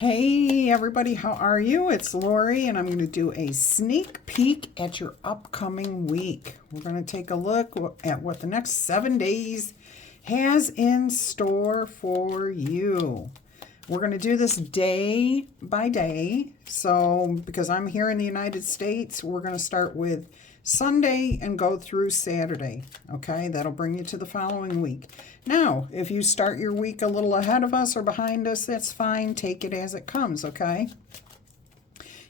Hey everybody, how are you? It's Laurie, and I'm going to do a sneak peek at your upcoming week. We're going to take a look at what the next 7 days has in store for you. We're going to do this day by day. So, because I'm here in the United States, we're going to start with Sunday and go through Saturday. Okay, that'll bring you to the following week. Now, if you start your week a little ahead of us or behind us, that's fine. Take it as it comes, okay?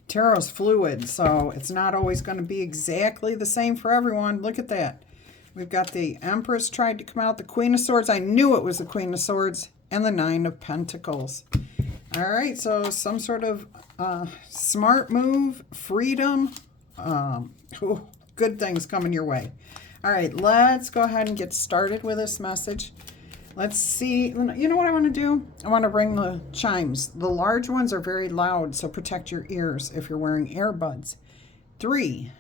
Tarot's fluid, so it's not always going to be exactly the same for everyone. Look at that. We've got the Empress tried to come out, the Queen of Swords. I knew it was the Queen of Swords, and the Nine of Pentacles. All right, so some sort of smart move, freedom, good things coming your way. All right, let's go ahead and get started with this message. Let's see. You know what I want to do? I want to ring the chimes. The large ones are very loud, so protect your ears if you're wearing earbuds. 3,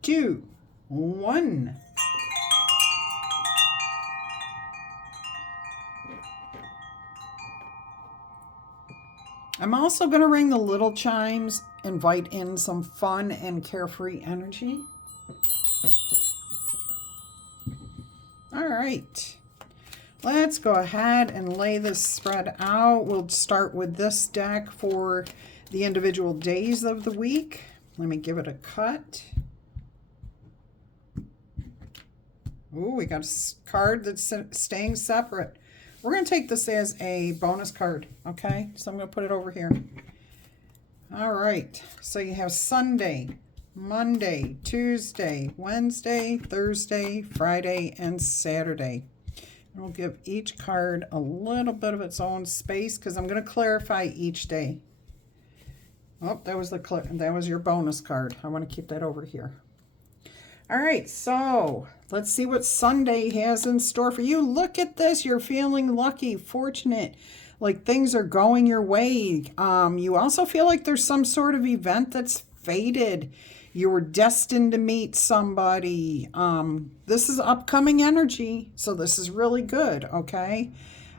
2, 1. I'm also going to ring the little chimes, invite in some fun and carefree energy. All right, let's go ahead and lay this spread out. We'll start with this deck for the individual days of the week. Let me give it a cut. Ooh, we got a card that's staying separate. We're going to take this as a bonus card, okay? So I'm going to put it over here. All right, so you have Sunday, Monday, Tuesday, Wednesday, Thursday, Friday, and Saturday. We'll give each card a little bit of its own space because I'm going to clarify each day. Oh, that was your bonus card. I want to keep that over here. All right, so let's see what Sunday has in store for you. Look at this. You're feeling lucky, fortunate, like things are going your way. You also feel like there's some sort of event that's fated. You were destined to meet somebody. This is upcoming energy, so this is really good, okay?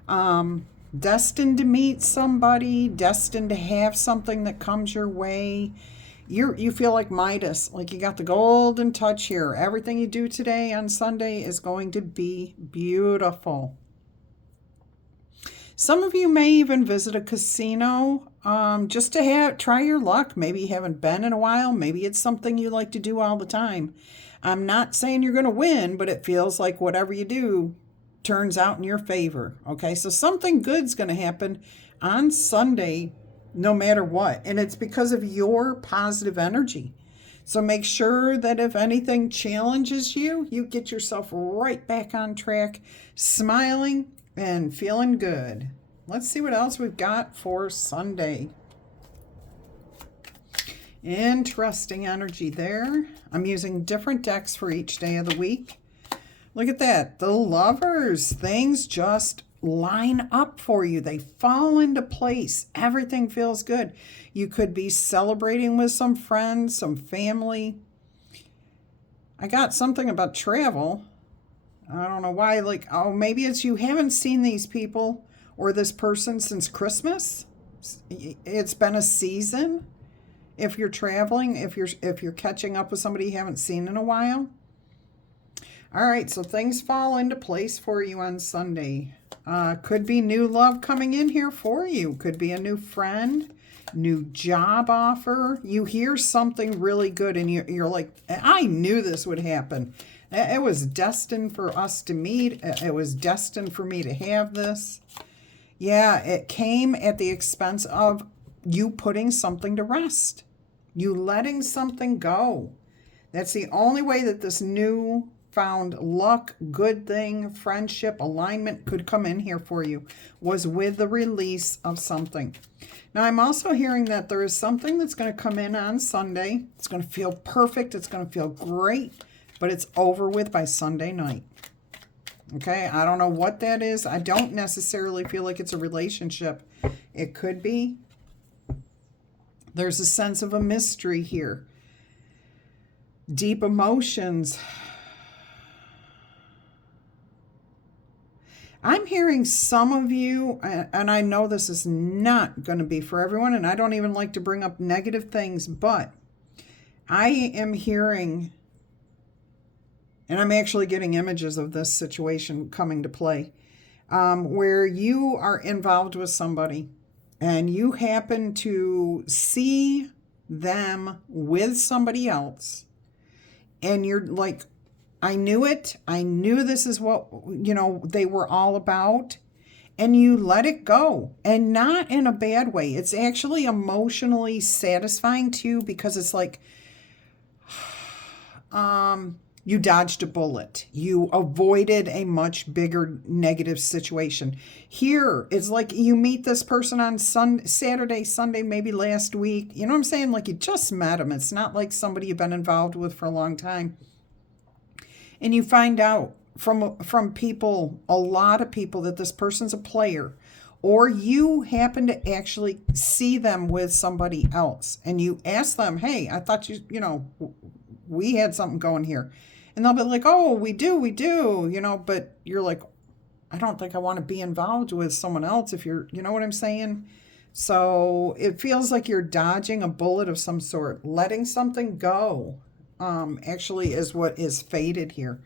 Destined to meet somebody, destined to have something that comes your way. You feel like Midas, like you got the golden touch here. Everything you do today on Sunday is going to be beautiful. Some of you may even visit a casino just to try your luck. Maybe you haven't been in a while. Maybe it's something you like to do all the time. I'm not saying you're going to win, but it feels like whatever you do turns out in your favor. Okay, so something good's going to happen on Sunday no matter what. And it's because of your positive energy. So make sure that if anything challenges you, you get yourself right back on track, smiling and feeling good. Let's see what else we've got for Sunday. Interesting energy there. I'm using different decks for each day of the week. Look at that. The Lovers. Things just line up for you. They fall into place. Everything feels good. You could be celebrating with some friends, some family. I got something about travel. I don't know why, like, oh, maybe it's you haven't seen these people or this person since Christmas. It's been a season. If you're traveling, if you're catching up with somebody you haven't seen in a while. All right, so things fall into place for you on Sunday. Could be new love coming in here for you. Could be a new friend, new job offer. You hear something really good and you're like, I knew this would happen. It was destined for us to meet. It was destined for me to have this. Yeah, it came at the expense of you putting something to rest. You letting something go. That's the only way that this new found luck, good thing, friendship, alignment could come in here for you, was with the release of something. Now, I'm also hearing that there is something that's going to come in on Sunday. It's going to feel perfect. It's going to feel great, but it's over with by Sunday night. Okay, I don't know what that is. I don't necessarily feel like it's a relationship. It could be. There's a sense of a mystery here. Deep emotions. I'm hearing some of you, and I know this is not going to be for everyone, and I don't even like to bring up negative things, but I am hearing, and I'm actually getting images of this situation coming to play, where you are involved with somebody and you happen to see them with somebody else, and you're like, I knew it. I knew this is what, they were all about. And you let it go. And not in a bad way. It's actually emotionally satisfying too, because it's like, you dodged a bullet. You avoided a much bigger negative situation. Here, it's like you meet this person on Saturday, Sunday, maybe last week. You know what I'm saying? Like you just met them. It's not like somebody you've been involved with for a long time. And you find out from people, a lot of people, that this person's a player, or you happen to actually see them with somebody else, and you ask them, hey, I thought we had something going here. And they'll be like, oh, we do, but you're like, I don't think I want to be involved with someone else if you know what I'm saying? So it feels like you're dodging a bullet of some sort. Letting something go actually is what is faded here.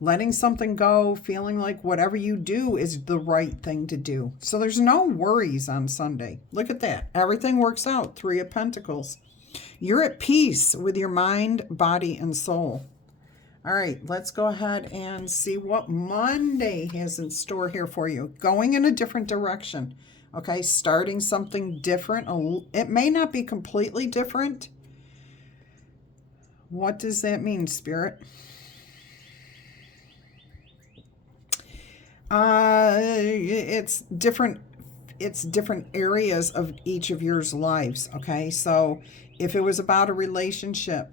Letting something go, feeling like whatever you do is the right thing to do. So there's no worries on Sunday. Look at that. Everything works out. 3 of Pentacles. You're at peace with your mind, body, and soul. All right, let's go ahead and see what Monday has in store here for you. Going in a different direction. Okay, starting something different. It may not be completely different. What does that mean, Spirit? It's different areas of each of your lives, okay? So if it was about a relationship,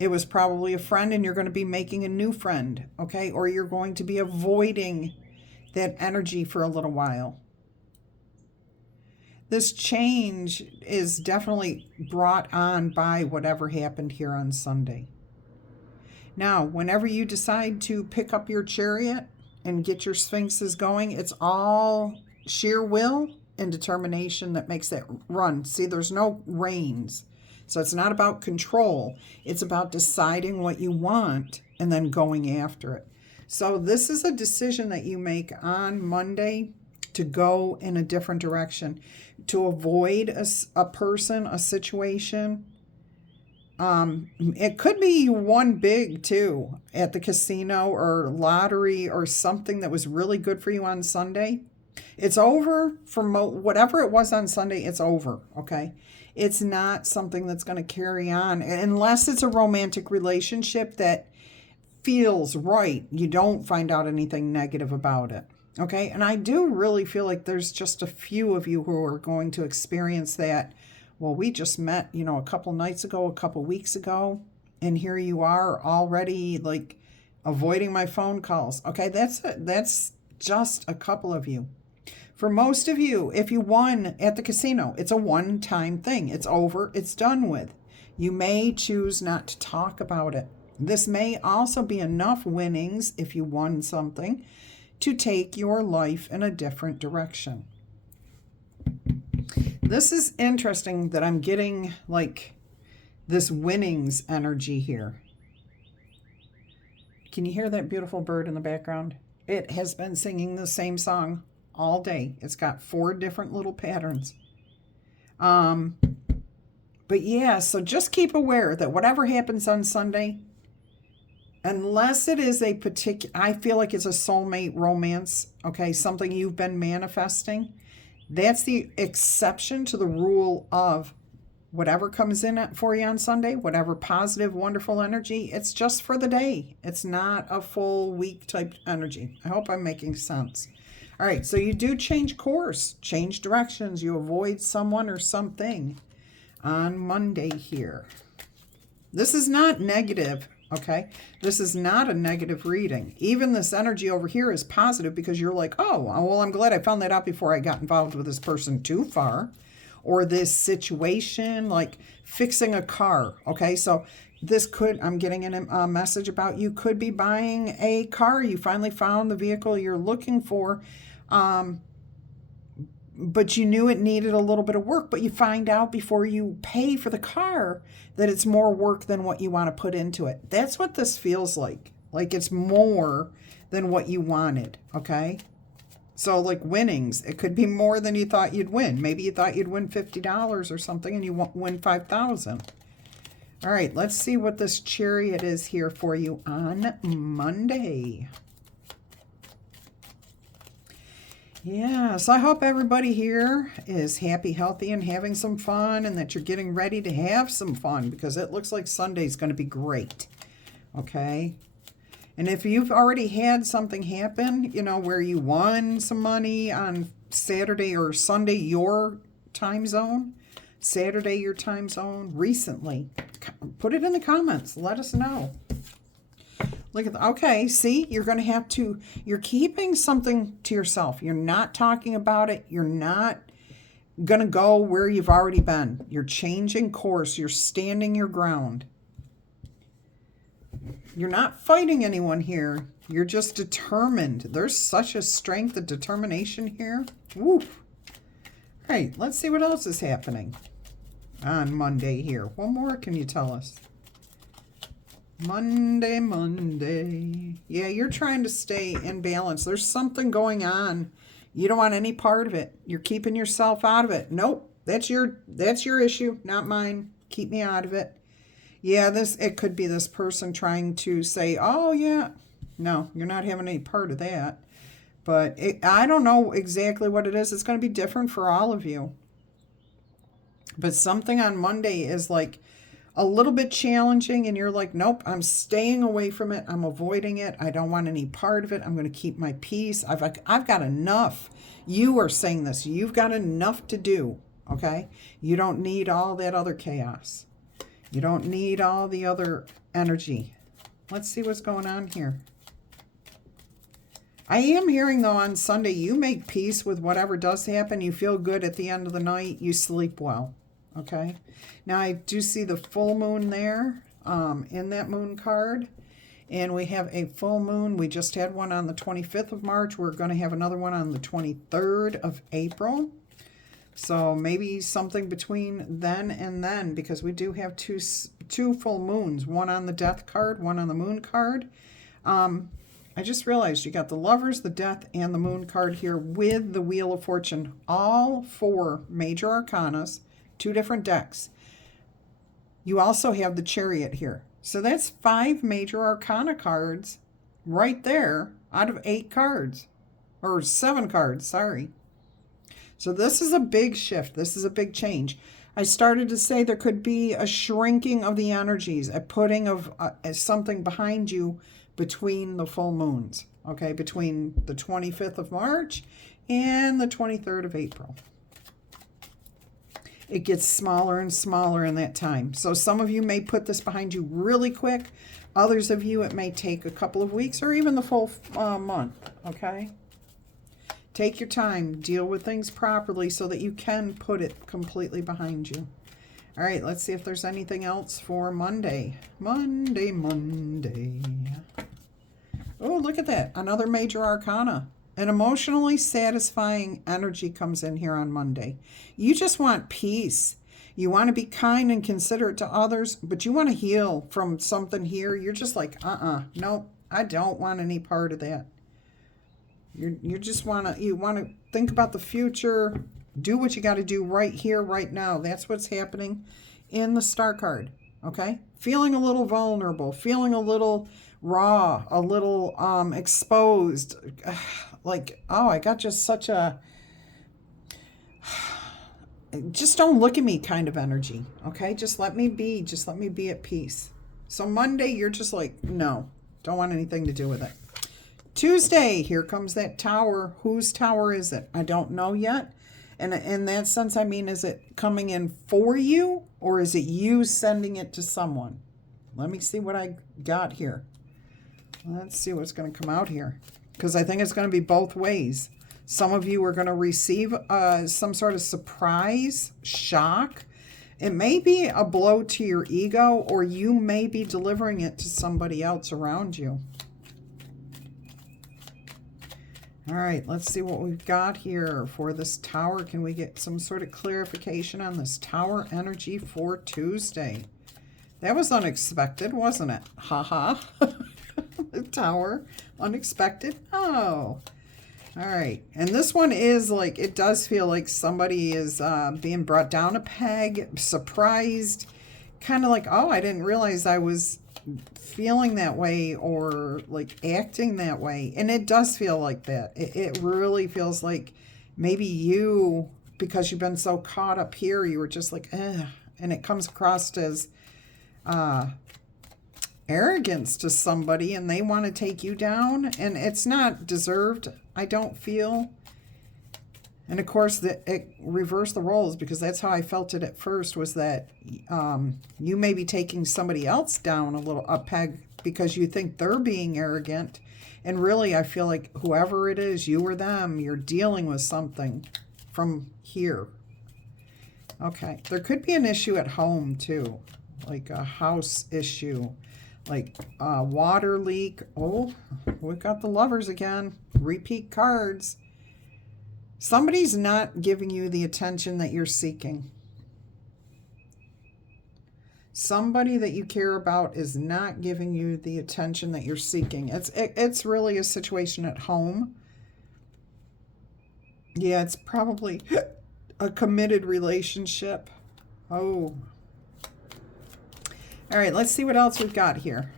it was probably a friend and you're going to be making a new friend, okay? Or you're going to be avoiding that energy for a little while. This change is definitely brought on by whatever happened here on Sunday. Now, whenever you decide to pick up your chariot and get your sphinxes going, it's all sheer will and determination that makes that run. See, there's no reins. So it's not about control. It's about deciding what you want and then going after it. So this is a decision that you make on Monday to go in a different direction, to avoid a person, a situation. It could be you won big too at the casino or lottery or something that was really good for you on Sunday. It's over for whatever it was on Sunday. It's over. Okay. It's not something that's going to carry on unless it's a romantic relationship that feels right. You don't find out anything negative about it. Okay. And I do really feel like there's just a few of you who are going to experience that. Well, we just met, a couple nights ago, a couple weeks ago, and here you are already like avoiding my phone calls. Okay, that's just a couple of you. For most of you, if you won at the casino, it's a one-time thing. It's over, it's done with. You may choose not to talk about it. This may also be enough winnings if you won something to take your life in a different direction. This is interesting that I'm getting like this winnings energy here. Can you hear that beautiful bird in the background? It has been singing the same song all day. It's got 4 different little patterns. But yeah, so just keep aware that whatever happens on Sunday, unless it is a particular, I feel like it's a soulmate romance, okay, something you've been manifesting. That's the exception to the rule of whatever comes in for you on Sunday, whatever positive, wonderful energy, it's just for the day. It's not a full week type energy. I hope I'm making sense. All right, so you do change course, change directions. You avoid someone or something on Monday here. This is not negative, okay? This is not a negative reading. Even this energy over here is positive because you're like, oh, well, I'm glad I found that out before I got involved with this person too far. or this situation, like fixing a car. Okay, so this could, I'm getting a message about you could be buying a car. You finally found the vehicle you're looking for, but you knew it needed a little bit of work, but you find out before you pay for the car that it's more work than what you want to put into it. That's what this feels like. Like it's more than what you wanted, okay? So like winnings, it could be more than you thought you'd win. Maybe you thought you'd win $50 or something and you win $5,000. All right, let's see what this Chariot is here for you on Monday. Yeah, so I hope everybody here is happy, healthy, and having some fun, and that you're getting ready to have some fun, because it looks like Sunday's going to be great, okay? And if you've already had something happen, you know, where you won some money on Saturday or Sunday, your time zone, Saturday, your time zone, recently, put it in the comments. Let us know. Look at okay, see, you're going to have to, you're keeping something to yourself. You're not talking about it. You're not going to go where you've already been. You're changing course. You're standing your ground. You're not fighting anyone here. You're just determined. There's such a strength of determination here. Woo. All right, let's see what else is happening on Monday here. What more can you tell us? Monday. Yeah, you're trying to stay in balance. There's something going on. You don't want any part of it. You're keeping yourself out of it. Nope. That's your issue, not mine. Keep me out of it. Yeah, it could be this person trying to say, oh, yeah. No, you're not having any part of that. But I don't know exactly what it is. It's going to be different for all of you. But something on Monday is like a little bit challenging, and you're like, nope, I'm staying away from it. I'm avoiding it. I don't want any part of it. I'm going to keep my peace. I've got enough. You are saying this. You've got enough to do, okay? You don't need all that other chaos. You don't need all the other energy. Let's see what's going on here. I am hearing, though, on Sunday, you make peace with whatever does happen. You feel good at the end of the night. You sleep well, okay? Now, I do see the full moon there in that moon card. And we have a full moon. We just had one on the 25th of March. We're going to have another one on the 23rd of April. So maybe something between then and then, because we do have two full moons, one on the death card, one on the moon card. I just realized you got the Lovers, the Death, and the Moon card here with the Wheel of Fortune. All 4 major arcanas, 2 different decks. You also have the Chariot here. So that's 5 major arcana cards right there out of 8 cards. Or 7 cards, sorry. So this is a big shift. This is a big change. I started to say there could be a shrinking of the energies, a putting of something behind you between the full moons, okay, between the 25th of March and the 23rd of April. It gets smaller and smaller in that time. So some of you may put this behind you really quick. Others of you, it may take a couple of weeks or even the full month, okay? Take your time. Deal with things properly so that you can put it completely behind you. All right, let's see if there's anything else for Monday. Monday. Oh, look at that. Another major arcana. An emotionally satisfying energy comes in here on Monday. You just want peace. You want to be kind and considerate to others, but you want to heal from something here. You're just like, no, I don't want any part of that. You just want to think about the future. Do what you got to do right here, right now. That's what's happening in the Star card, okay? Feeling a little vulnerable, feeling a little raw, a little exposed. Like, oh, I got just such a, just don't look at me kind of energy, okay? Just let me be. Just let me be at peace. So Monday, you're just like, no, don't want anything to do with it. Tuesday, here comes that tower. Whose tower is it? I don't know yet. And in that sense, I mean, is it coming in for you, or is it you sending it to someone? Let me see what I got here. Let's see what's going to come out here, because I think it's going to be both ways. Some of you are going to receive some sort of surprise shock. It may be a blow to your ego, or you may be delivering it to somebody else around you. All right, let's see what we've got here for this Tower. Can we get some sort of clarification on this Tower energy for Tuesday? That was unexpected, wasn't it? Haha. The Tower, unexpected. Oh. All right, and this one is like, it does feel like somebody is being brought down a peg, surprised, kind of like, oh, I didn't realize I was feeling that way or like acting that way. And it does feel like that. It really feels like maybe you, because you've been so caught up here, you were just like, eh, and it comes across as arrogance to somebody, and they want to take you down, and it's not deserved, I don't feel. And of course, it reversed the roles, because that's how I felt it at first, was that you may be taking somebody else down a peg because you think they're being arrogant. And really, I feel like whoever it is, you or them, you're dealing with something from here. Okay, there could be an issue at home too, like a house issue, like a water leak. Oh, we've got the Lovers again, repeat cards. Somebody's not giving you the attention that you're seeking. Somebody that you care about is not giving you the attention that you're seeking. It's really a situation at home. Yeah, it's probably a committed relationship. Oh. All right, let's see what else we've got here.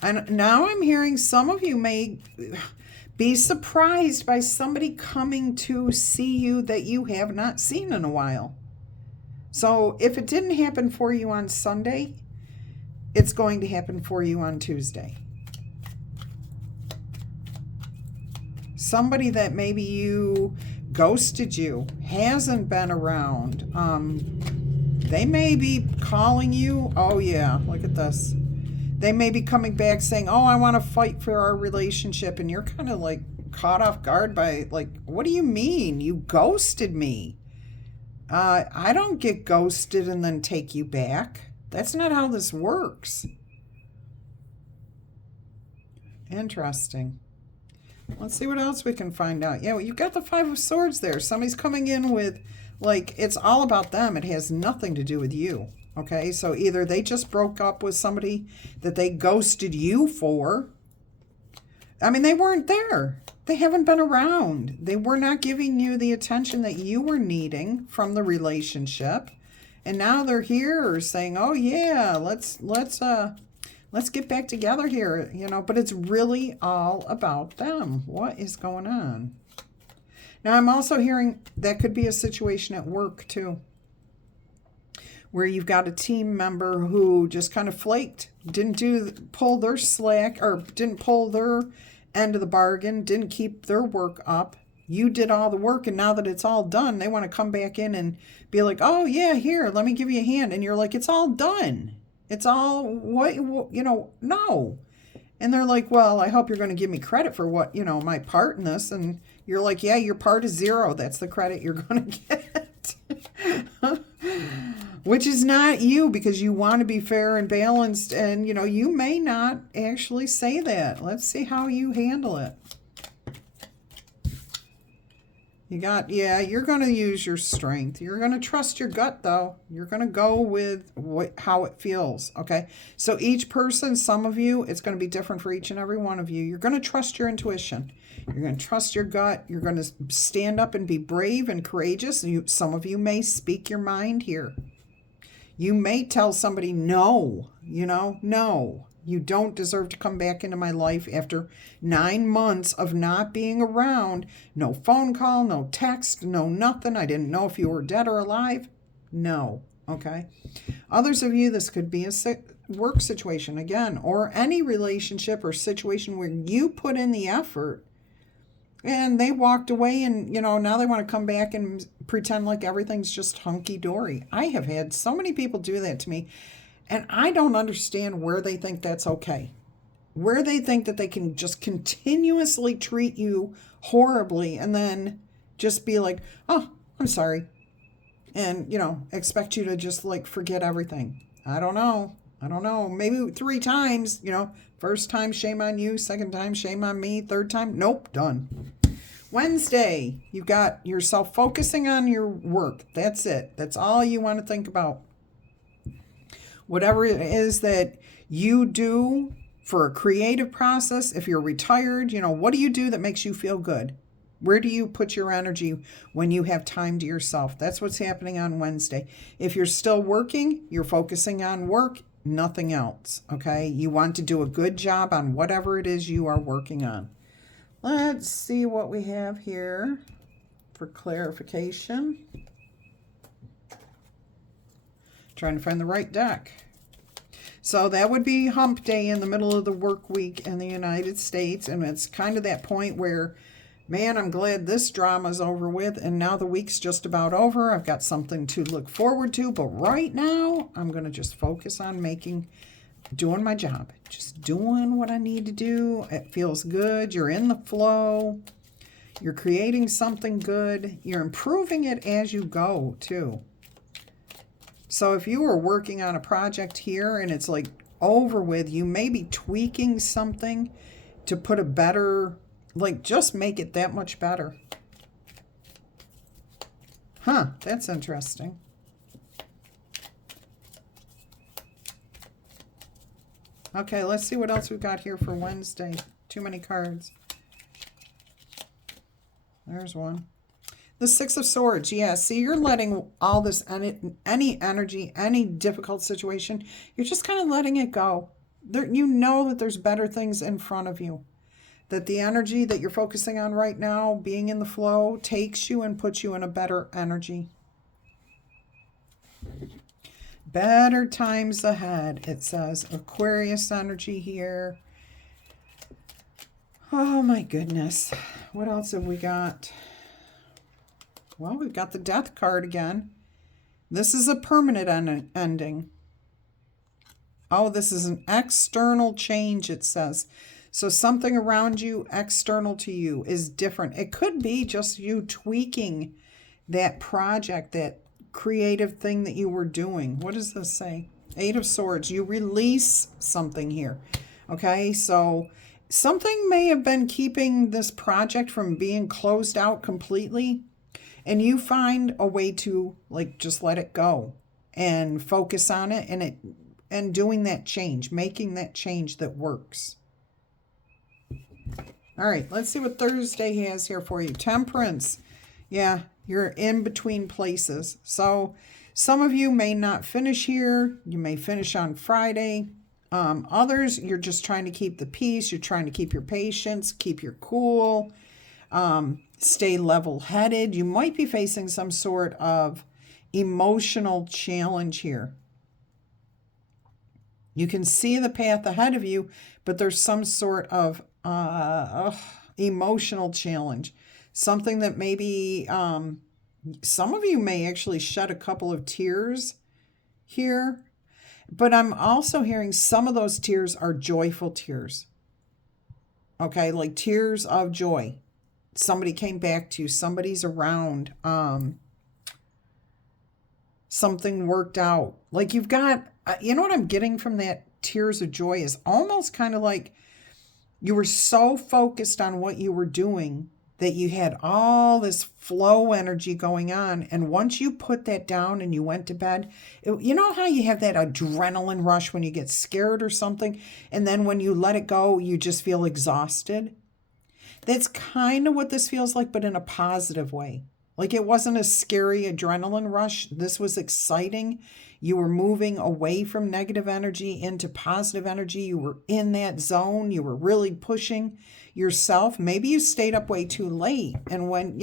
And now I'm hearing some of you may be surprised by somebody coming to see you that you have not seen in a while. So if it didn't happen for you on Sunday, it's going to happen for you on Tuesday. Somebody that maybe you ghosted you, hasn't been around. They may be calling you. Oh yeah, look at this. They may be coming back saying, oh, I want to fight for our relationship. And you're kind of like caught off guard by like, what do you mean? You ghosted me. I don't get ghosted and then take you back. That's not how this works. Interesting. Let's see what else we can find out. Yeah, well, you've got the Five of Swords there. Somebody's coming in with, like, it's all about them. It has nothing to do with you. Okay, so either they just broke up with somebody that they ghosted you for. I mean, they weren't there. They haven't been around. They were not giving you the attention that you were needing from the relationship. And now they're here saying, oh yeah, let's get back together here, you know, but it's really all about them. What is going on? Now, I'm also hearing that could be a situation at work too, where you've got a team member who just kind of flaked, didn't pull their slack, or didn't pull their end of the bargain, didn't keep their work up. You did all the work, and now that it's all done, they want to come back in and be like, oh yeah, here, let me give you a hand. And you're like, it's all done. It's all, what you know, no. And they're like, well, I hope you're going to give me credit for what, you know, my part in this. And you're like, yeah, your part is 0. That's the credit you're going to get. Which is not you, because you want to be fair and balanced. And, you know, you may not actually say that. Let's see how you handle it. You got, yeah, you're going to use your strength. You're going to trust your gut, though. You're going to go with how it feels, okay? So each person, some of you, it's going to be different for each and every one of you. You're going to trust your intuition. You're going to trust your gut. You're going to stand up and be brave and courageous. Some of you may speak your mind here. You may tell somebody, no, you know, no. You don't deserve to come back into my life after 9 months of not being around. No phone call, no text, no nothing. I didn't know if you were dead or alive. No, okay? Others of you, this could be a work situation, again, or any relationship or situation where you put in the effort and they walked away, and, you know, now they want to come back and pretend like everything's just hunky-dory. I have had so many people do that to me. And I don't understand where they think that's okay. where they think that they can just continuously treat you horribly and then just be like, oh, I'm sorry. And, expect you to just like forget everything. I don't know. Maybe 3 times, first time, shame on you. Second time, shame on me. Third time, nope, done. Wednesday, you've got yourself focusing on your work. That's it. That's all you want to think about. Whatever it is that you do for a creative process, if you're retired, what do you do that makes you feel good? Where do you put your energy when you have time to yourself? That's what's happening on Wednesday. If you're still working, you're focusing on work, nothing else, okay? You want to do a good job on whatever it is you are working on. Let's see what we have here for clarification. Trying to find the right deck. So that would be hump day in the middle of the work week in the United States. And it's kind of that point where, man, I'm glad this drama's over with. And now the week's just about over. I've got something to look forward to. But right now, I'm going to just focus on doing my job. Just doing what I need to do. It feels good. You're in the flow. You're creating something good. You're improving it as you go, too. So if you were working on a project here and it's like over with, you may be tweaking something to put a better, like just make it that much better. Huh, that's interesting. Okay, let's see what else we've got here for Wednesday. Too many cards. There's one. The Six of Swords. Yeah, see, you're letting all this, any energy, any difficult situation, you're just kind of letting it go. You know that there's better things in front of you. That the energy that you're focusing on right now, being in the flow, takes you and puts you in a better energy. Better times ahead, it says. Aquarius energy here. Oh my goodness. What else have we got? Well, we've got the Death card again. This is a permanent ending. Oh, this is an external change, it says. So something around you, external to you, is different. It could be just you tweaking that project, that creative thing that you were doing. What does this say? Eight of Swords. You release something here. Okay, so something may have been keeping this project from being closed out completely. And you find a way to like just let it go and focus on it and doing that change, making that change that works. All right, let's see what Thursday has here for you. Temperance. Yeah, you're in between places. So some of you may not finish here. You may finish on Friday. Others, you're just trying to keep the peace. You're trying to keep your patience, keep your cool. Stay level-headed. You might be facing some sort of emotional challenge here. You can see the path ahead of you, but there's some sort of emotional challenge. Something that maybe some of you may actually shed a couple of tears here, but I'm also hearing some of those tears are joyful tears. Okay, like tears of joy. Somebody came back to you. Somebody's around. Something worked out. Like you've got, you know what I'm getting from that tears of joy is almost kind of like you were so focused on what you were doing that you had all this flow energy going on. And once you put that down and you went to bed, you know how you have that adrenaline rush when you get scared or something? And then when you let it go, you just feel exhausted. That's kind of what this feels like, but in a positive way. Like it wasn't a scary adrenaline rush. This was exciting. You were moving away from negative energy into positive energy. You were in that zone. You were really pushing yourself. Maybe you stayed up way too late. And when,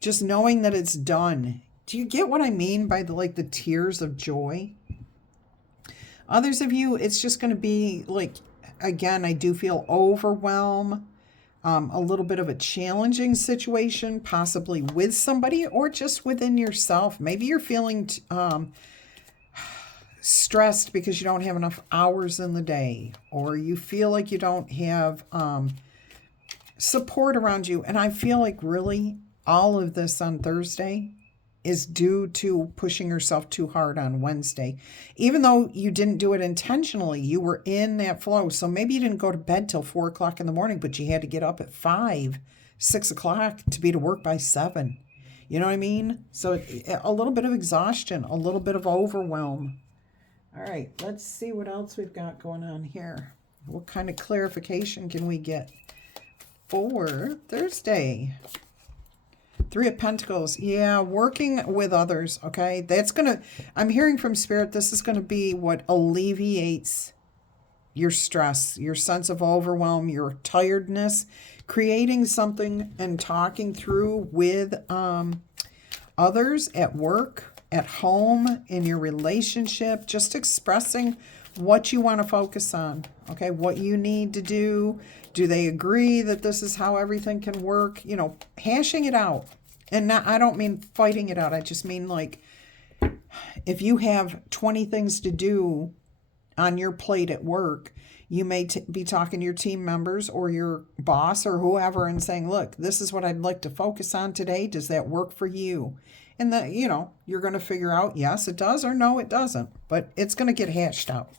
just knowing that it's done. Do you get what I mean by the tears of joy? Others of you, it's just going to be like, again, I do feel overwhelmed. A little bit of a challenging situation, possibly with somebody or just within yourself. Maybe you're feeling stressed because you don't have enough hours in the day, or you feel like you don't have support around you. And I feel like really all of this on Thursday is due to pushing yourself too hard on Wednesday. Even though you didn't do it intentionally, you were in that flow. So maybe you didn't go to bed till 4 o'clock in the morning, but you had to get up at 5, 6 o'clock to be to work by 7. You know what I mean? So a little bit of exhaustion, a little bit of overwhelm. All right, let's see what else we've got going on here. What kind of clarification can we get for Thursday? 3 of Pentacles. Yeah, working with others, okay? That's going to, I'm hearing from Spirit, this is going to be what alleviates your stress, your sense of overwhelm, your tiredness, creating something and talking through with others at work, at home, in your relationship, just expressing what you want to focus on, okay? What you need to do. Do they agree that this is how everything can work? You know, hashing it out. And not, I don't mean fighting it out. I just mean like if you have 20 things to do on your plate at work, you may be talking to your team members or your boss or whoever and saying, look, this is what I'd like to focus on today. Does that work for you? And that, you know, you're going to figure out, yes, it does, or no, it doesn't. But it's going to get hashed out.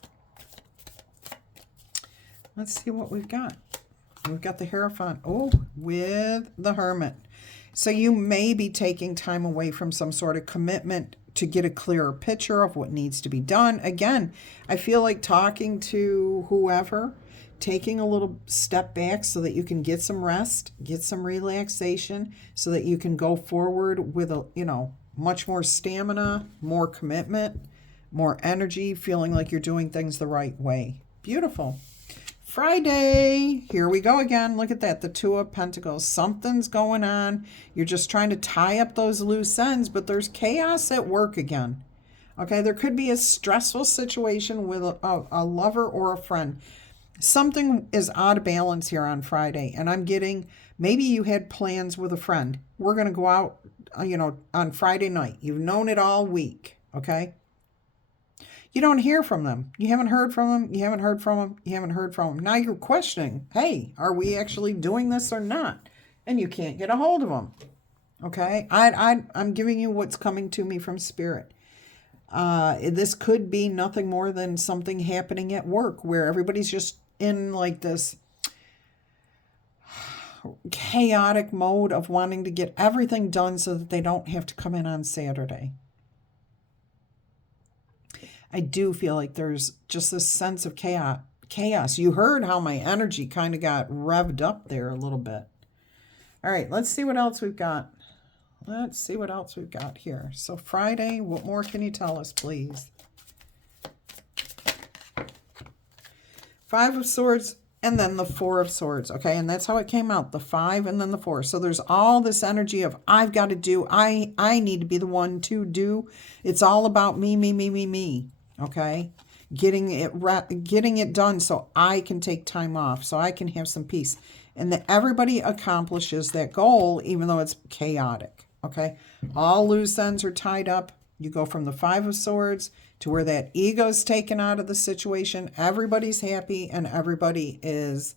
Let's see what we've got. We've got the Hierophant. Oh, with the Hermit. So you may be taking time away from some sort of commitment to get a clearer picture of what needs to be done. Again, I feel like talking to whoever, taking a little step back so that you can get some rest, get some relaxation, so that you can go forward with a, you know, much more stamina, more commitment, more energy, feeling like you're doing things the right way. Beautiful. Friday, here we go again. Look at that, the 2 of Pentacles. Something's going on. You're just trying to tie up those loose ends, but there's chaos at work again. Okay, there could be a stressful situation with a lover or a friend. Something is out of balance here on Friday, and I'm getting, maybe you had plans with a friend. We're going to go out, you know, on Friday night. You've known it all week, okay? You don't hear from them. You haven't heard from them. You haven't heard from them. You haven't heard from them. Now you're questioning, hey, are we actually doing this or not? And you can't get a hold of them. Okay? I'm giving you what's coming to me from Spirit. This could be nothing more than something happening at work where everybody's just in like this chaotic mode of wanting to get everything done so that they don't have to come in on Saturday. I do feel like there's just this sense of chaos. You heard how my energy kind of got revved up there a little bit. All right, let's see what else we've got. Let's see what else we've got here. So Friday, what more can you tell us, please? 5 of Swords and then the 4 of Swords, okay? And that's how it came out, the 5 and then the 4. So there's all this energy of I've got to do, I need to be the one to do. It's all about me. Okay, getting it done so I can take time off, so I can have some peace, and that everybody accomplishes that goal, even though it's chaotic. Okay, all loose ends are tied up. You go from the 5 of Swords to where that ego's taken out of the situation. Everybody's happy, and everybody is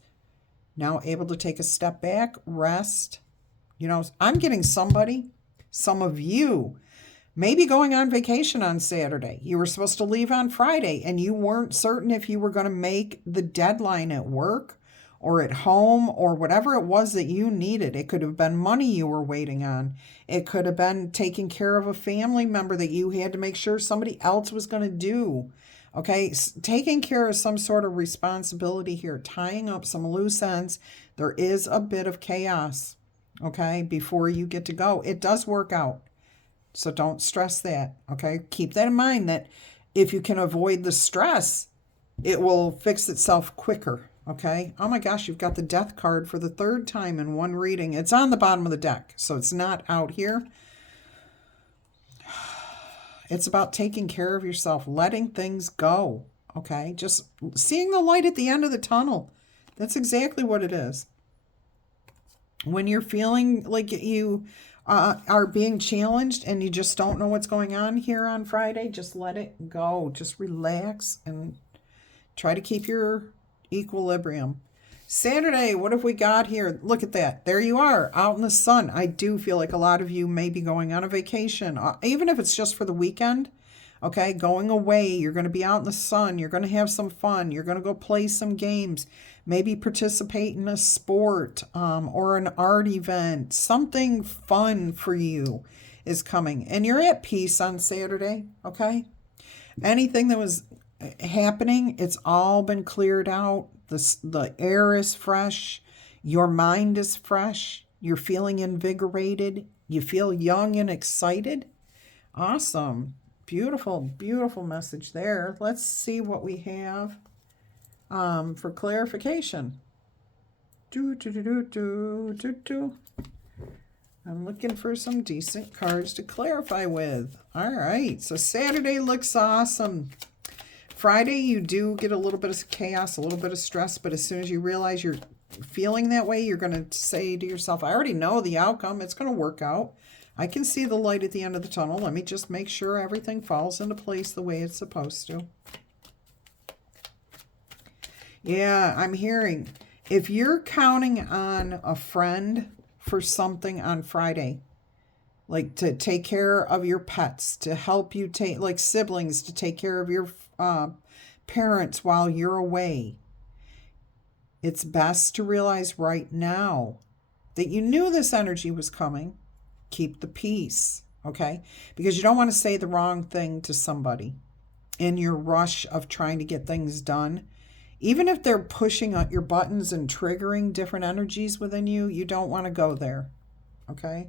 now able to take a step back, rest. You know, I'm getting some of you, maybe going on vacation on Saturday. You were supposed to leave on Friday and you weren't certain if you were going to make the deadline at work or at home or whatever it was that you needed. It could have been money you were waiting on. It could have been taking care of a family member that you had to make sure somebody else was going to do. Okay, taking care of some sort of responsibility here, tying up some loose ends. There is a bit of chaos, okay, before you get to go. It does work out. So don't stress that, okay? Keep that in mind that if you can avoid the stress, it will fix itself quicker, okay? Oh my gosh, you've got the Death card for the 3rd time in one reading. It's on the bottom of the deck, so it's not out here. It's about taking care of yourself, letting things go, okay? Just seeing the light at the end of the tunnel. That's exactly what it is. When you're feeling like you are being challenged and you just don't know what's going on here on Friday, just let it go. Just relax and try to keep your equilibrium. Saturday, what have we got here? Look at that. There you are, out in the sun. I do feel like a lot of you may be going on a vacation, even if it's just for the weekend. Okay, going away. You're going to be out in the sun. You're going to have some fun. You're going to go play some games. Maybe participate in a sport or an art event. Something fun for you is coming. And you're at peace on Saturday, okay? Anything that was happening, it's all been cleared out. The air is fresh. Your mind is fresh. You're feeling invigorated. You feel young and excited. Awesome. Beautiful, beautiful message there. Let's see what we have for clarification. I'm looking for some decent cards to clarify with. All right, so Saturday looks awesome. Friday, you do get a little bit of chaos, a little bit of stress, but as soon as you realize you're feeling that way, you're going to say to yourself, I already know the outcome. It's going to work out. I can see the light at the end of the tunnel. Let me just make sure everything falls into place the way it's supposed to. Yeah, I'm hearing, if you're counting on a friend for something on Friday, like to take care of your pets, to help you take, like siblings, to take care of your parents while you're away, it's best to realize right now that you knew this energy was coming. Keep the peace, okay? Because you don't want to say the wrong thing to somebody in your rush of trying to get things done. Even if they're pushing on your buttons and triggering different energies within you, you don't want to go there, okay?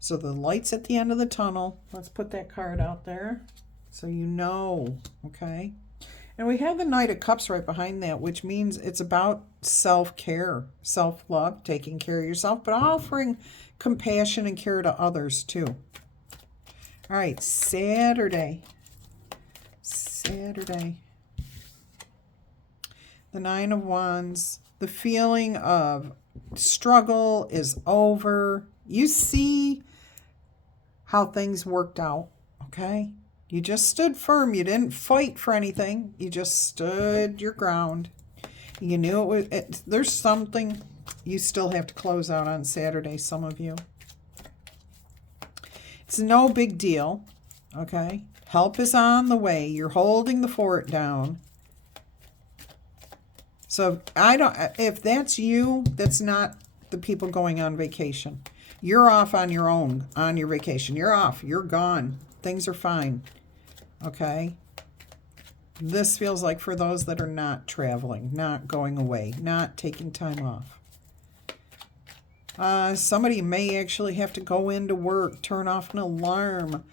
So the light's at the end of the tunnel. Let's put that card out there so you know, okay? And we have the Knight of Cups right behind that, which means it's about self-care, self-love, taking care of yourself, but offering compassion and care to others too. All right, Saturday. The Nine of Wands. The feeling of struggle is over. You see how things worked out, okay? You just stood firm. You didn't fight for anything. You just stood your ground. You knew it was, there's something you still have to close out on Saturday, some of you. It's no big deal, okay? Help is on the way. You're holding the fort down. So if that's you, that's not the people going on vacation. You're off on your own, on your vacation. You're off. You're gone. Things are fine. Okay? This feels like for those that are not traveling, not going away, not taking time off. Somebody may actually have to go into work, turn off an alarm,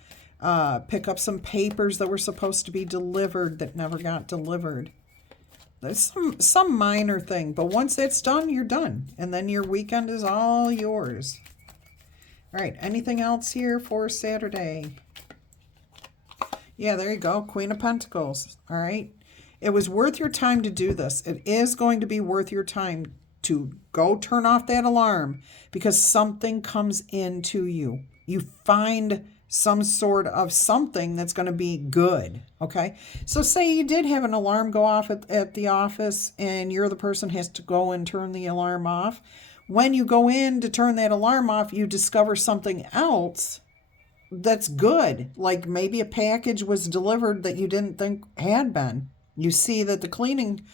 pick up some papers that were supposed to be delivered that never got delivered. There's some minor thing, but once that's done, you're done. And then your weekend is all yours. All right, anything else here for Saturday? Yeah, there you go. Queen of Pentacles. All right. It was worth your time to do this. It is going to be worth your time to go turn off that alarm because something comes into you. You find some sort of something that's going to be good. Okay. So say you did have an alarm go off at the office and you're the person who has to go and turn the alarm off. When you go in to turn that alarm off, you discover something else that's good. Like maybe a package was delivered that you didn't think had been. You see that the cleaning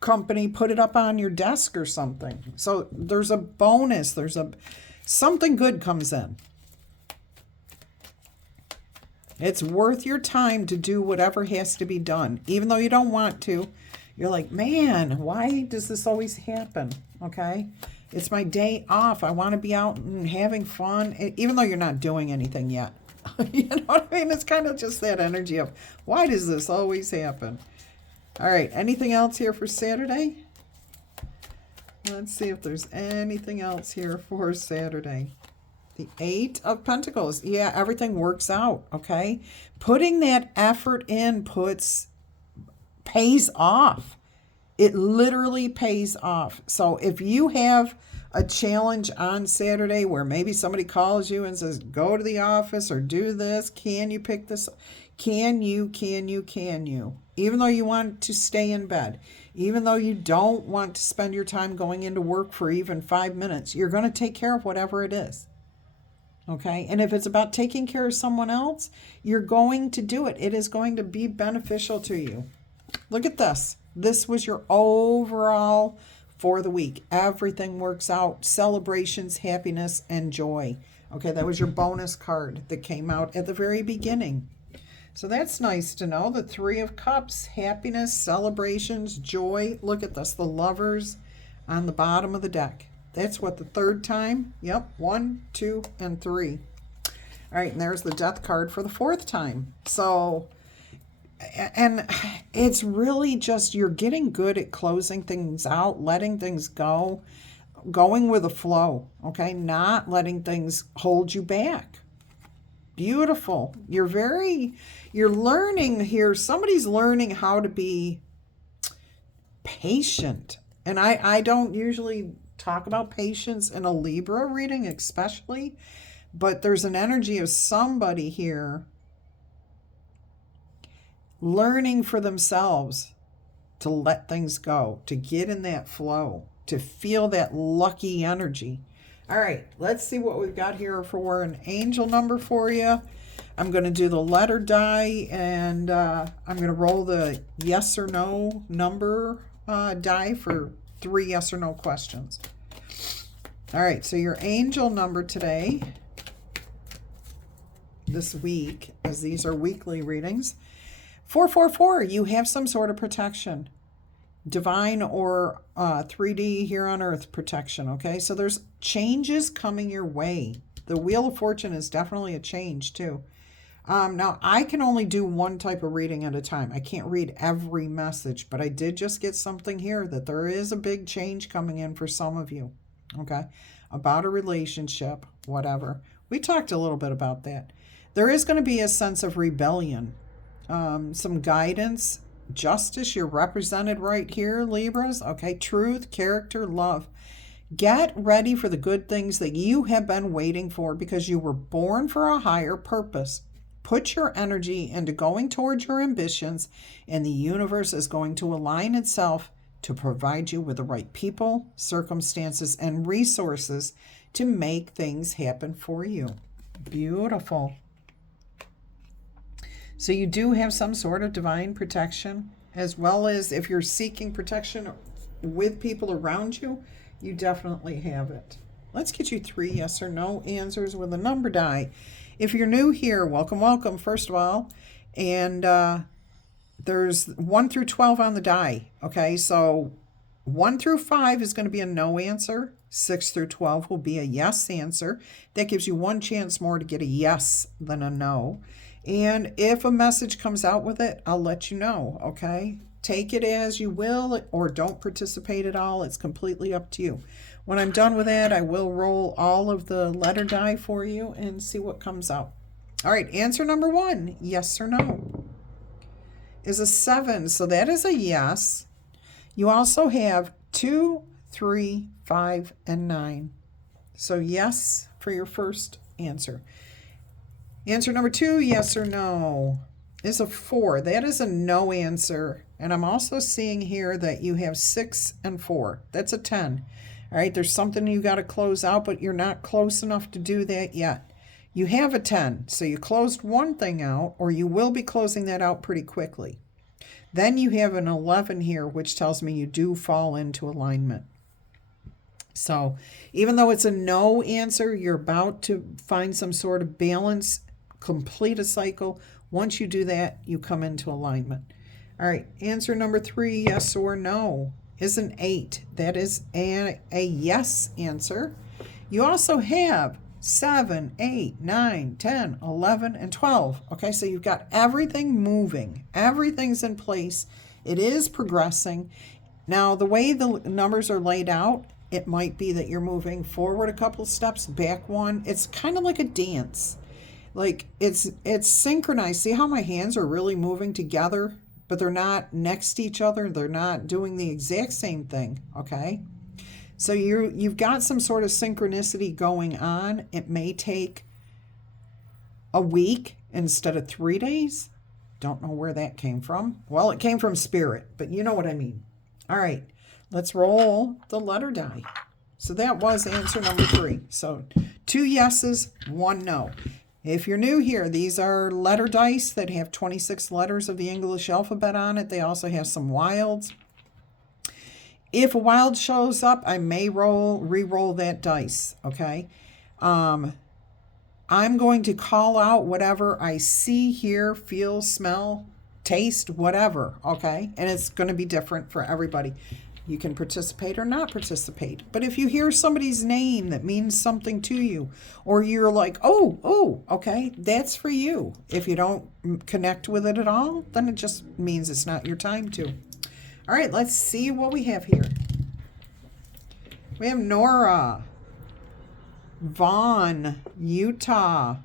company put it up on your desk or something. So there's a bonus. Something good comes in. It's worth your time to do whatever has to be done. Even though you don't want to. You're like, man, why does this always happen? Okay? It's my day off. I want to be out and having fun, even though you're not doing anything yet. You know what I mean? It's kind of just that energy of, why does this always happen? All right, anything else here for Saturday? Let's see if there's anything else here for Saturday. The Eight of Pentacles. Yeah, everything works out, okay? Putting that effort in pays off. It literally pays off. So if you have a challenge on Saturday where maybe somebody calls you and says, go to the office or do this. Can you pick this? Can you? Even though you want to stay in bed, even though you don't want to spend your time going into work for even 5 minutes, you're going to take care of whatever it is. Okay? And if it's about taking care of someone else, you're going to do it. It is going to be beneficial to you. Look at this. This was your overall for the week. Everything works out. Celebrations, happiness, and joy. Okay, that was your bonus card that came out at the very beginning. So that's nice to know. The Three of Cups, happiness, celebrations, joy. Look at this. The Lovers on the bottom of the deck. That's what, the third time? Yep, 1, 2, and 3. All right, and there's the Death card for the fourth time. So, and it's really just you're getting good at closing things out, letting things go, going with the flow, okay? Not letting things hold you back. Beautiful. You're learning here. Somebody's learning how to be patient. And I don't usually talk about patience in a Libra reading especially, but there's an energy of somebody here learning for themselves to let things go, to get in that flow, to feel that lucky energy. All right, let's see what we've got here for an angel number for you. I'm going to do the letter die, and I'm going to roll the yes or no number die for 3 yes or no questions. All right, so your angel number today, this week, as these are weekly readings, 444, you have some sort of protection. Divine or 3D here on earth protection, okay? So there's changes coming your way. The Wheel of Fortune is definitely a change too. Now, I can only do one type of reading at a time. I can't read every message, but I did just get something here that there is a big change coming in for some of you, okay? About a relationship, whatever. We talked a little bit about that. There is going to be a sense of rebellion, some guidance, justice. You're represented right here, Libras. Okay, truth, character, love. Get ready for the good things that you have been waiting for because you were born for a higher purpose. Put your energy into going towards your ambitions, and the universe is going to align itself to provide you with the right people, circumstances, and resources to make things happen for you. Beautiful. So you do have some sort of divine protection, as well as if you're seeking protection with people around you, you definitely have it. Let's get you 3 yes or no answers with a number die. If you're new here, welcome, first of all. And there's 1 through 12 on the die, okay? So 1 through 5 is going to be a no answer. 6 through 12 will be a yes answer. That gives you 1 chance more to get a yes than a no. And if a message comes out with it, I'll let you know, okay? Take it as you will or don't participate at all. It's completely up to you. When I'm done with that, I will roll all of the letter die for you and see what comes out. All right, answer number 1, yes or no, is a 7. So that is a yes. You also have 2, 3, 5, and 9. So yes for your first answer. Answer number 2, yes or no, is a 4. That is a no answer. And I'm also seeing here that you have 6 and 4. That's a 10. All right, there's something you got to close out, but you're not close enough to do that yet. You have a 10, so you closed one thing out, or you will be closing that out pretty quickly. Then you have an 11 here, which tells me you do fall into alignment. So even though it's a no answer, you're about to find some sort of balance, complete a cycle. Once you do that, you come into alignment. All right, answer number 3, yes or no, is an 8. That is a yes answer. You also have 7, 8, 9, 10, 11, and 12. Okay, so you've got everything moving. Everything's in place. It is progressing. Now, the way the numbers are laid out, it might be that you're moving forward a couple steps, back one. It's kind of like a dance. Like it's synchronized. See how my hands are really moving together, but they're not next to each other. They're not doing the exact same thing, okay? So you've got some sort of synchronicity going on. It may take a week instead of 3 days. Don't know where that came from. Well, it came from Spirit, but you know what I mean. All right, let's roll the letter die. So that was answer number 3. So 2 yeses, 1 no. If you're new here, these are letter dice that have 26 letters of the English alphabet on it. They also have some wilds. If a wild shows up, I may re-roll that dice, okay? I'm going to call out whatever I see, hear, feel, smell, taste, whatever, okay? And it's going to be different for everybody. You can participate or not participate. But if you hear somebody's name that means something to you, or you're like, oh, okay, that's for you. If you don't connect with it at all, then it just means it's not your time to. All right, let's see what we have here. We have Nora, Vaughn, Utah,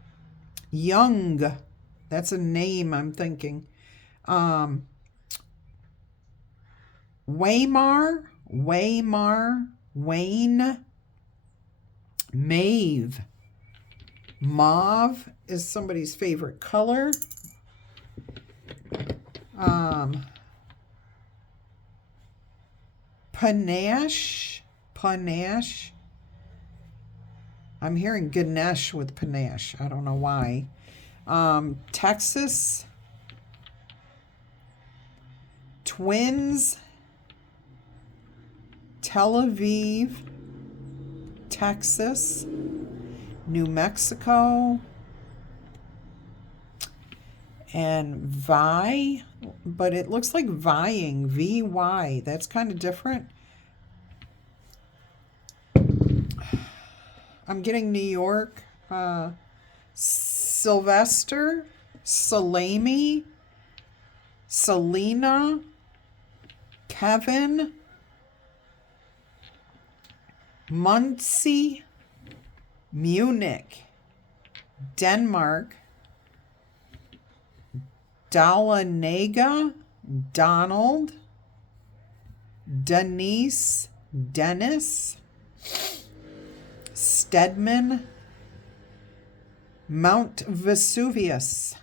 Young. That's a name I'm thinking. Waymar, Wayne, Maeve. Mauve is somebody's favorite color. Panache. I'm hearing Ganesh with panache. I don't know why. Texas. Twins. Tel Aviv. Texas. New Mexico. And Vi, but it looks like vying, V-Y. That's kind of different. I'm getting New York. Sylvester, Salami, Selena, Kevin, Muncie, Munich, Denmark, Dahlonega, Donald, Denise, Dennis, Stedman, Mount Vesuvius,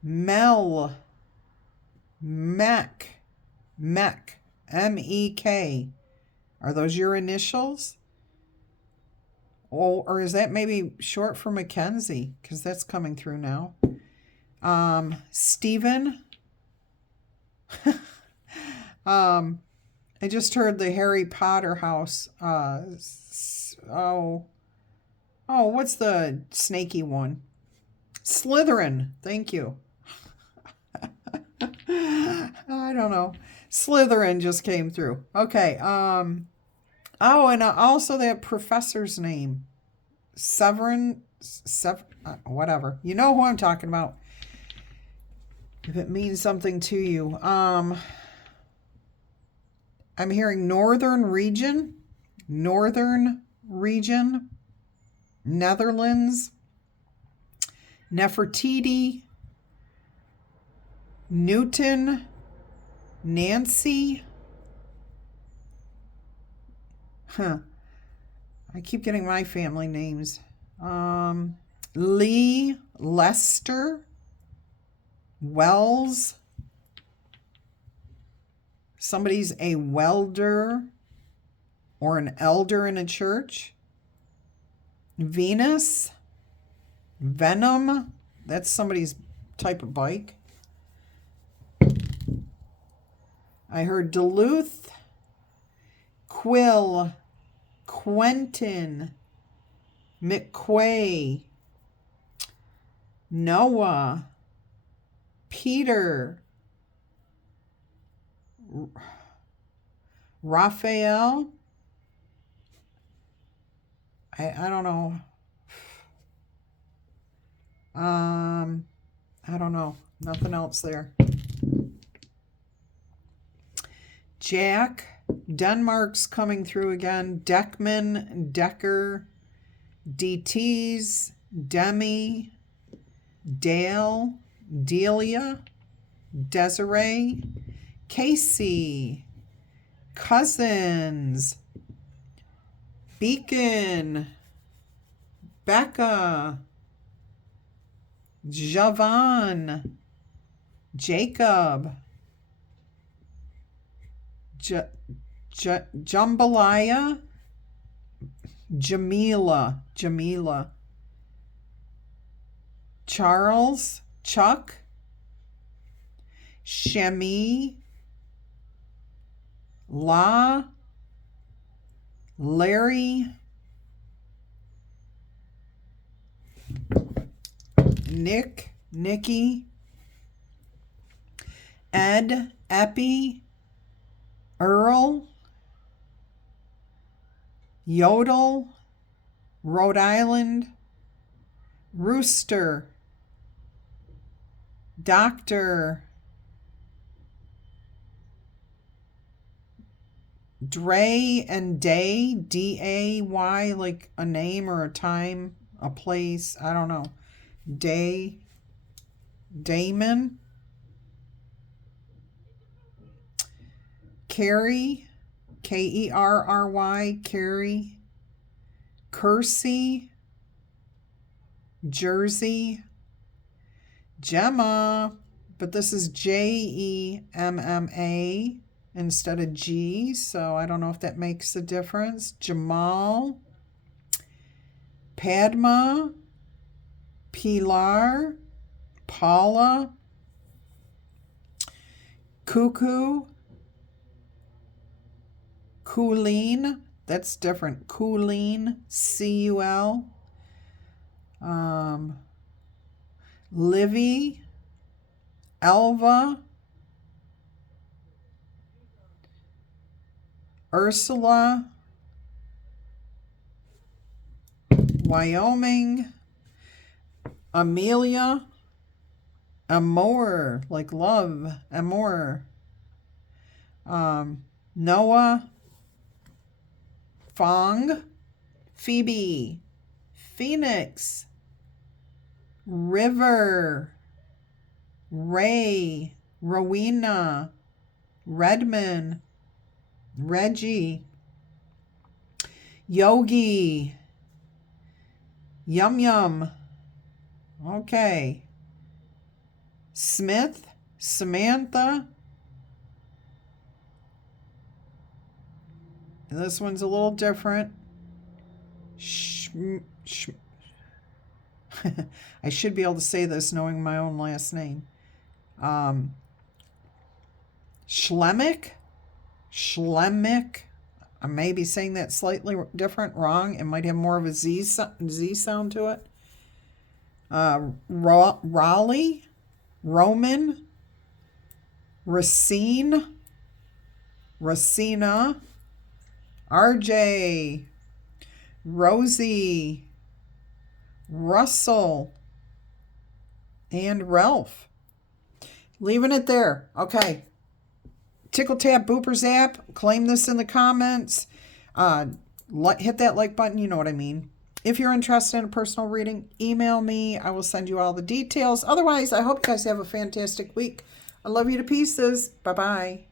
Mel, Mech, M-E-K. Are those your initials? Oh, or is that maybe short for Mackenzie? Because that's coming through now. Stephen. I just heard the Harry Potter house. What's the snaky one? Slytherin. Thank you. I don't know. Slytherin just came through. Okay. And also that professor's name. Severin, whatever. You know who I'm talking about. If it means something to you. I'm hearing Northern region, Netherlands, Nefertiti, Newton, Nancy. I keep getting my family names. Lee, Lester, Wells. Somebody's a welder or an elder in a church. Venus, Venom. That's somebody's type of bike. I heard Duluth, Quill, Quentin, McQuay, Noah, Peter, Raphael. I don't know. I don't know. Nothing else there. Jack. Denmark's coming through again. Deckman, Decker, DTs, Demi, Dale, Delia, Desiree, Casey, Cousins, Beacon, Becca, Javan, Jacob, Jambalaya, Jamila, Charles, Chuck, Shemi, Larry, Nikki, Ed, Epi, Earl, Yodel, Rhode Island, Rooster, Doctor, Dre and Day, D-A-Y, like a name or a time, a place, I don't know. Damon, Carrie, Kerry, Carrie, Kersey, Jersey, Gemma, but this is Jemma instead of G, so I don't know if that makes a difference. Jamal, Padma, Pilar, Paula, Cuckoo, Cooleen, that's different. Cooleen, C-U-L. Livy, Elva, Ursula, Wyoming, Amelia, Amor, like love, Amor, Noah, Fong, Phoebe, Phoenix, River, Ray, Rowena, Redmond, Reggie, Yogi, Yum Yum, okay, Smith, Samantha, this one's a little different, I should be able to say this knowing my own last name, Schlemick, I may be saying that slightly different, wrong. It might have more of a Z sound to it. Raleigh, Roman, Racine, Racina, RJ, Rosie, Russell, and Ralph. Leaving it there. Okay. Tickle Tap Booper Zap. Claim this in the comments. Hit that like button. You know what I mean. If you're interested in a personal reading, email me. I will send you all the details. Otherwise, I hope you guys have a fantastic week. I love you to pieces. Bye-bye.